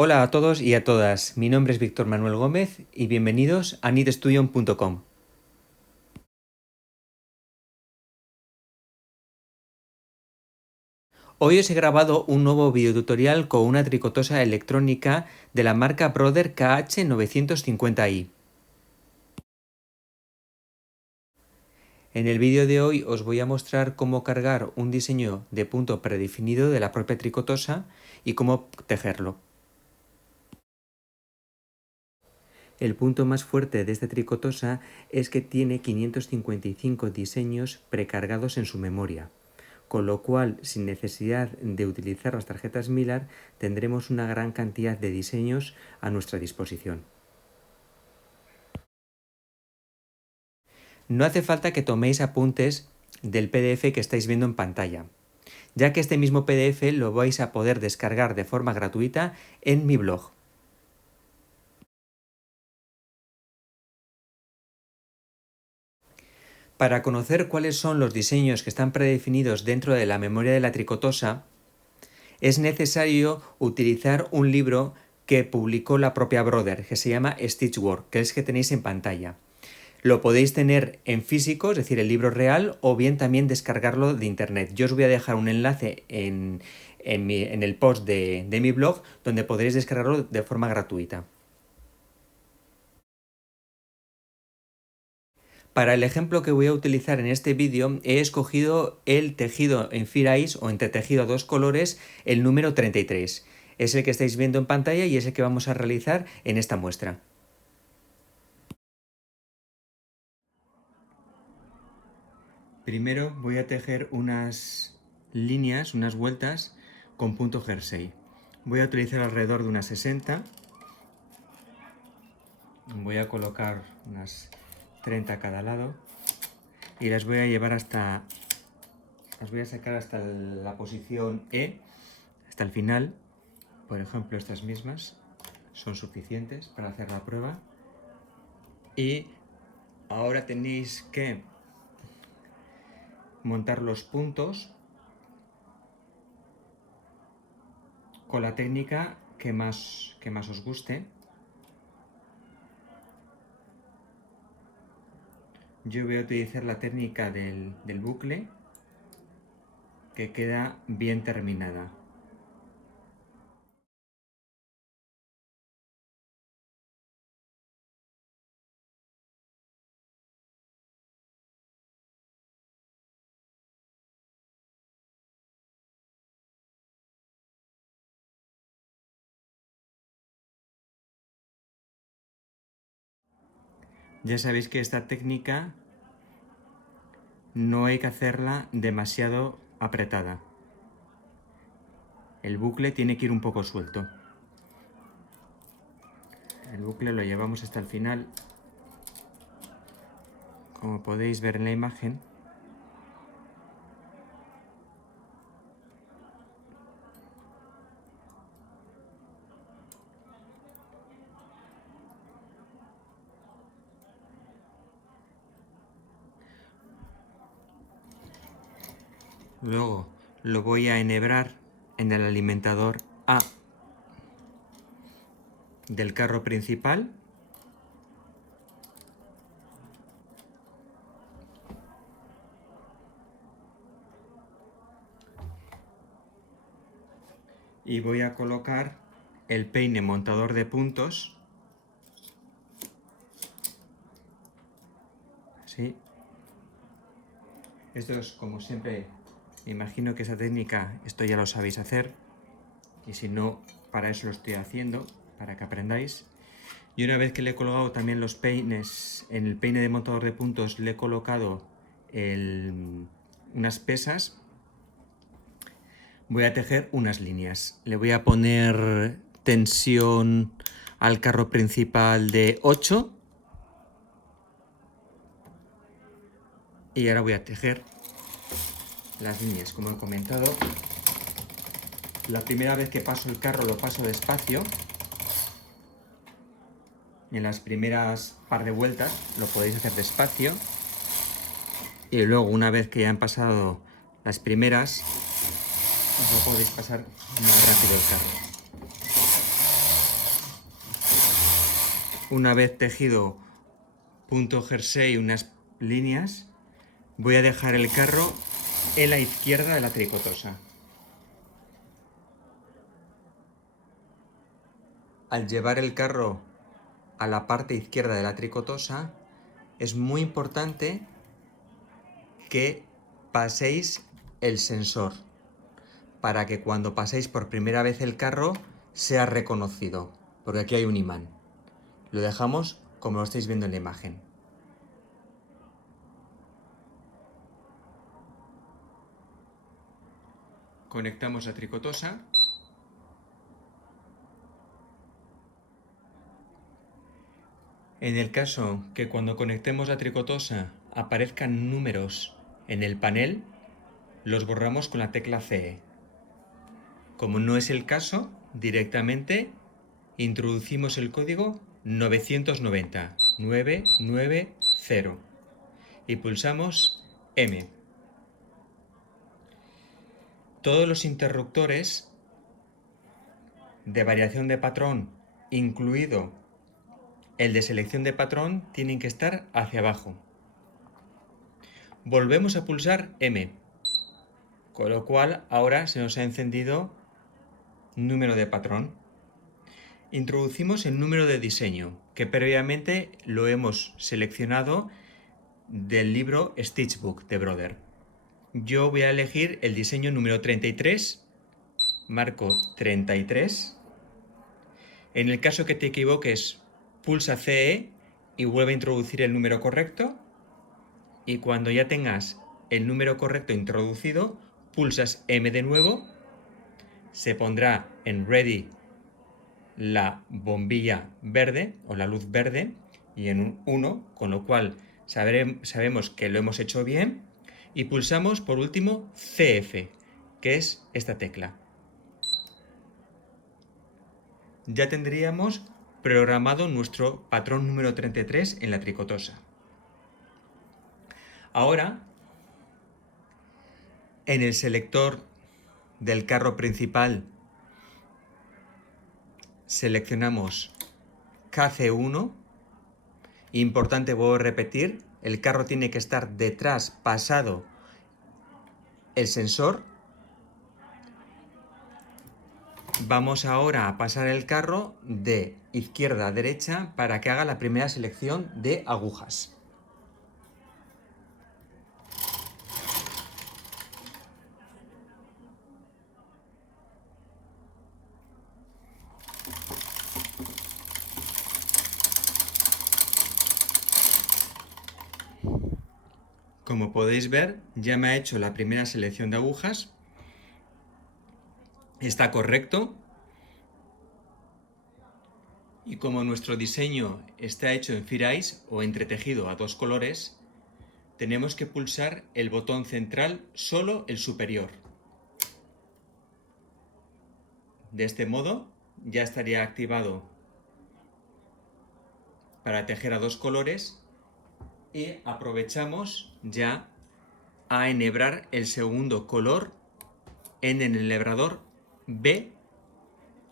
Hola a todos y a todas, mi nombre es Víctor Manuel Gómez y bienvenidos a needstudium.com. Hoy os he grabado un nuevo videotutorial con una tricotosa electrónica de la marca Brother KH950i. En el vídeo de hoy os voy a mostrar cómo cargar un diseño de punto predefinido de la propia tricotosa y cómo tejerlo. El punto más fuerte de esta tricotosa es que tiene 555 diseños precargados en su memoria, con lo cual, sin necesidad de utilizar las tarjetas Millar, tendremos una gran cantidad de diseños a nuestra disposición. No hace falta que toméis apuntes del PDF que estáis viendo en pantalla, ya que este mismo PDF lo vais a poder descargar de forma gratuita en mi blog. Para conocer cuáles son los diseños que están predefinidos dentro de la memoria de la tricotosa, es necesario utilizar un libro que publicó la propia Brother, que se llama Stitchwork, que es el que tenéis en pantalla. Lo podéis tener en físico, es decir, el libro real, o bien también descargarlo de internet. Yo os voy a dejar un enlace en el post de mi blog donde podréis descargarlo de forma gratuita. Para el ejemplo que voy a utilizar en este vídeo he escogido el tejido en Fir Ice o entretejido a dos colores, el número 33. Es el que estáis viendo en pantalla y es el que vamos a realizar en esta muestra. Primero voy a tejer unas líneas, unas vueltas con punto jersey. Voy a utilizar alrededor de unas 60. Voy a colocar unas 30 a cada lado y las voy a llevar hasta... Las voy a sacar hasta la posición E, hasta el final. Por ejemplo, estas mismas son suficientes para hacer la prueba. Y ahora tenéis que montar los puntos con la técnica que más os guste. Yo voy a utilizar la técnica del bucle, que queda bien terminada. Ya sabéis que esta técnica no hay que hacerla demasiado apretada. El bucle tiene que ir un poco suelto. El bucle lo llevamos hasta el final, como podéis ver en la imagen. Luego lo voy a enhebrar en el alimentador A del carro principal. Y voy a colocar el peine montador de puntos. Así. Esto es, como siempre, imagino que esa técnica, esto ya lo sabéis hacer. Y si no, para eso lo estoy haciendo, para que aprendáis. Y una vez que le he colgado también los peines, en el peine de montador de puntos le he colocado unas pesas, voy a tejer unas líneas. Le voy a poner tensión al carro principal de 8. Y ahora voy a tejer las líneas, como he comentado. La primera vez que paso el carro lo paso despacio. En las primeras par de vueltas lo podéis hacer despacio. Y luego, una vez que ya han pasado las primeras, lo podéis pasar más rápido el carro. Una vez tejido punto jersey unas líneas, voy a dejar el carro en la izquierda de la tricotosa. Al llevar el carro a la parte izquierda de la tricotosa, es muy importante que paséis el sensor para que cuando paséis por primera vez el carro sea reconocido, porque aquí hay un imán. Lo dejamos como lo estáis viendo en la imagen. Conectamos la tricotosa. En el caso que cuando conectemos la tricotosa aparezcan números en el panel, los borramos con la tecla CE. Como no es el caso, directamente introducimos el código 990 y pulsamos M. Todos los interruptores de variación de patrón, incluido el de selección de patrón, tienen que estar hacia abajo. Volvemos a pulsar M, con lo cual ahora se nos ha encendido número de patrón. Introducimos el número de diseño, que previamente lo hemos seleccionado del libro Stitchbook de Brother. Yo voy a elegir el diseño número 33, marco 33. En el caso que te equivoques, pulsa CE y vuelve a introducir el número correcto. Y cuando ya tengas el número correcto introducido, pulsas M de nuevo. Se pondrá en Ready la bombilla verde o la luz verde y en un 1, con lo cual sabemos que lo hemos hecho bien. Y pulsamos por último CF, que es esta tecla. Ya tendríamos programado nuestro patrón número 33 en la tricotosa. Ahora, en el selector del carro principal seleccionamos KC1. Importante, vuelvo a repetir, el carro tiene que estar detrás, pasado el sensor. Vamos ahora a pasar el carro de izquierda a derecha para que haga la primera selección de agujas. Como podéis ver, ya me ha hecho la primera selección de agujas. Está correcto. Y como nuestro diseño está hecho en Fir-Eyes o entretejido a dos colores, tenemos que pulsar el botón central, solo el superior. De este modo ya estaría activado para tejer a dos colores y aprovechamos ya a enhebrar el segundo color en el enhebrador B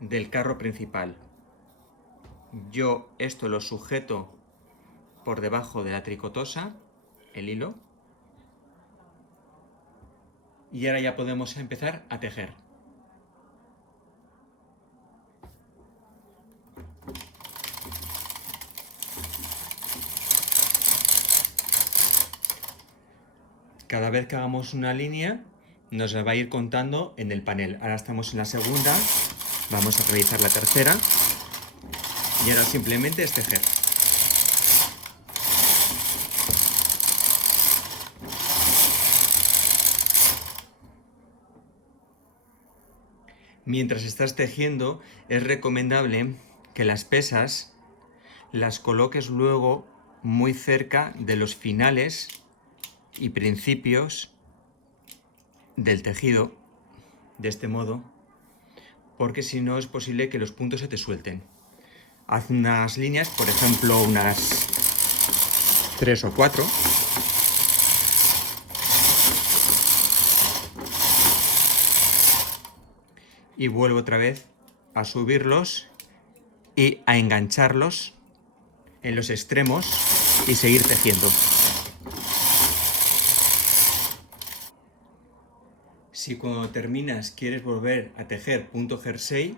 del carro principal. Yo esto lo sujeto por debajo de la tricotosa, el hilo, y ahora ya podemos empezar a tejer. Cada vez que hagamos una línea nos la va a ir contando en el panel. Ahora estamos en la segunda, vamos a realizar la tercera y ahora simplemente es tejer. Mientras estás tejiendo, es recomendable que las pesas las coloques luego muy cerca de los finales y principios del tejido, de este modo, porque si no es posible que los puntos se te suelten. Haz unas líneas, por ejemplo, unas 3 o 4. Y vuelvo otra vez a subirlos y a engancharlos en los extremos y seguir tejiendo. Si cuando terminas quieres volver a tejer punto jersey,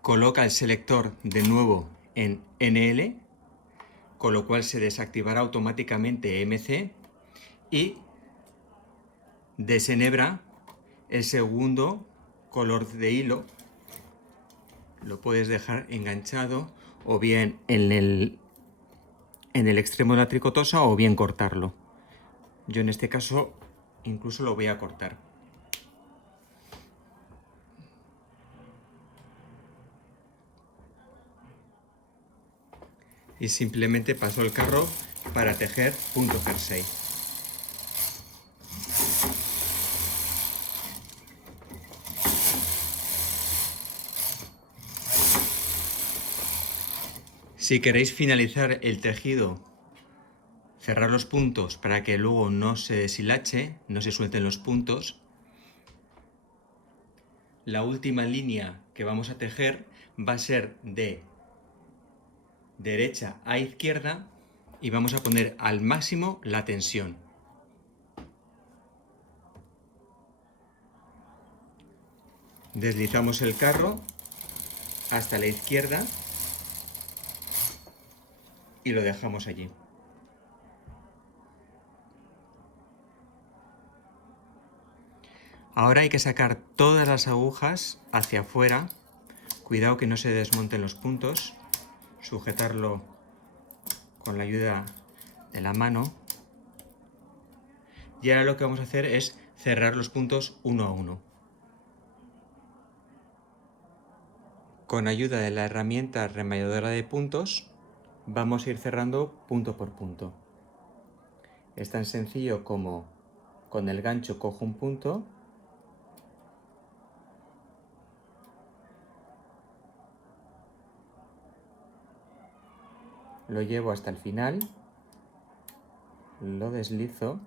coloca el selector de nuevo en NL, con lo cual se desactivará automáticamente MC y desenhebra el segundo color de hilo. Lo puedes dejar enganchado o bien en el extremo de la tricotosa o bien cortarlo. Yo en este caso incluso lo voy a cortar. Y simplemente paso el carro para tejer punto jersey. Si queréis finalizar el tejido, cerrar los puntos para que luego no se deshilache, no se suelten los puntos. La última línea que vamos a tejer va a ser de derecha a izquierda y vamos a poner al máximo la tensión. Deslizamos el carro hasta la izquierda y lo dejamos allí. Ahora hay que sacar todas las agujas hacia afuera. Cuidado que no se desmonten los puntos. Sujetarlo con la ayuda de la mano. Y ahora lo que vamos a hacer es cerrar los puntos uno a uno. Con ayuda de la herramienta remalladora de puntos, vamos a ir cerrando punto por punto. Es tan sencillo como con el gancho cojo un punto, lo llevo hasta el final, lo deslizo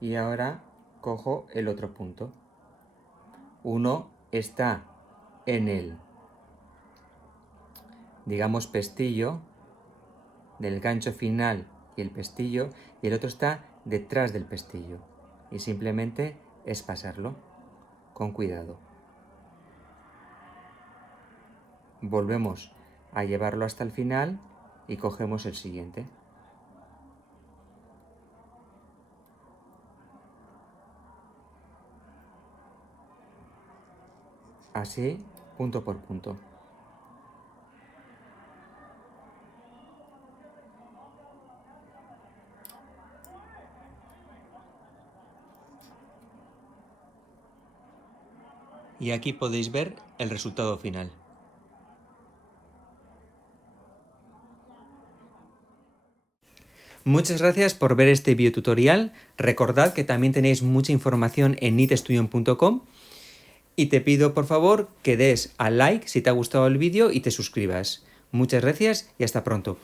y ahora cojo el otro punto. Uno está en el, digamos, pestillo del gancho final y el pestillo, y el otro está detrás del pestillo. Y simplemente es pasarlo con cuidado. Volvemos a llevarlo hasta el final y cogemos el siguiente. Así, punto por punto. Y aquí podéis ver el resultado final. Muchas gracias por ver este videotutorial. Recordad que también tenéis mucha información en knitstudio.com y te pido por favor que des al like si te ha gustado el vídeo y te suscribas. Muchas gracias y hasta pronto.